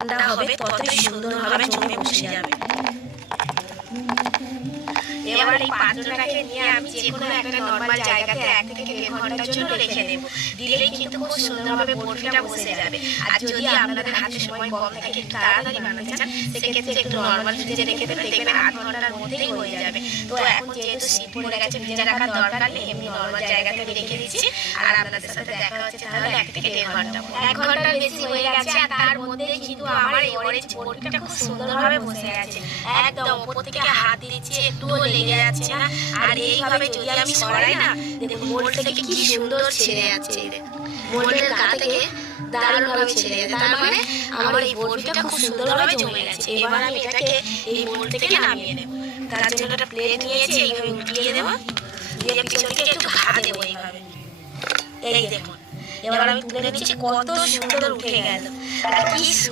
ঠান্ডা হবে ততই সুন্দরভাবে জমে বসে যাবে। এবার এই পাত্রটাকে নিয়ে আমি যে কোনো একটা নরমাল জায়গাতে 1 থেকে 1.5 ঘন্টার জন্য রেখে দেব। দিলেই কিন্তু খুব সুন্দরভাবে বরফিটা বসে যাবে। আর যদি আপনাদের হাতে সময় কম থাকে, একটু তাড়াতাড়ি বানাতে চান, সেক্ষেত্রে একটু নরমাল ফ্রিজে রেখে দেবেন, দেখবেন 8 ঘন্টার মধ্যেই হয়ে যাবে। তো এখন যেহেতু শীত পড়ে গেছে, ফ্রিজে রাখার দরকার নেই, এমনি নরমাল জায়গাতে রেখে দিচ্ছি। আর আপনাদের সাথে দেখা হচ্ছে তাহলে 1 থেকে 1.5 ঘন্টা। 1 ঘন্টার বেশি হয়ে গেছে, আর তার মধ্যেই কিন্তু আমার এই অরেঞ্জ বরফিটা খুব সুন্দরভাবে বসে গেছে। একদম উপর থেকে হাত দিচ্ছি, একটুও লেগে যাচ্ছে না। আর এইভাবে যদি আমি সরাই না, দেখুন মোল্ড থেকে কি সুন্দর ছেড়ে যাচ্ছে। মোল্ডের গা থেকে দারুণভাবে ছেড়ে যাচ্ছে। তার মানে আমার এই বরফিটা খুব সুন্দরভাবে জমে গেছে। এবার আমি এটাকে এই মোল্ড থেকে নামিয়ে নেব। তার জন্য একটা প্লেট নিয়েছি, এইভাবে উঠিয়ে দেবো, দিয়ে পিছন থেকে একটু ঘা দেবো এইভাবে। এই দেখুন, এবার আমি তুলে নিচ্ছি, কত সুন্দর উঠে গেল। আর কি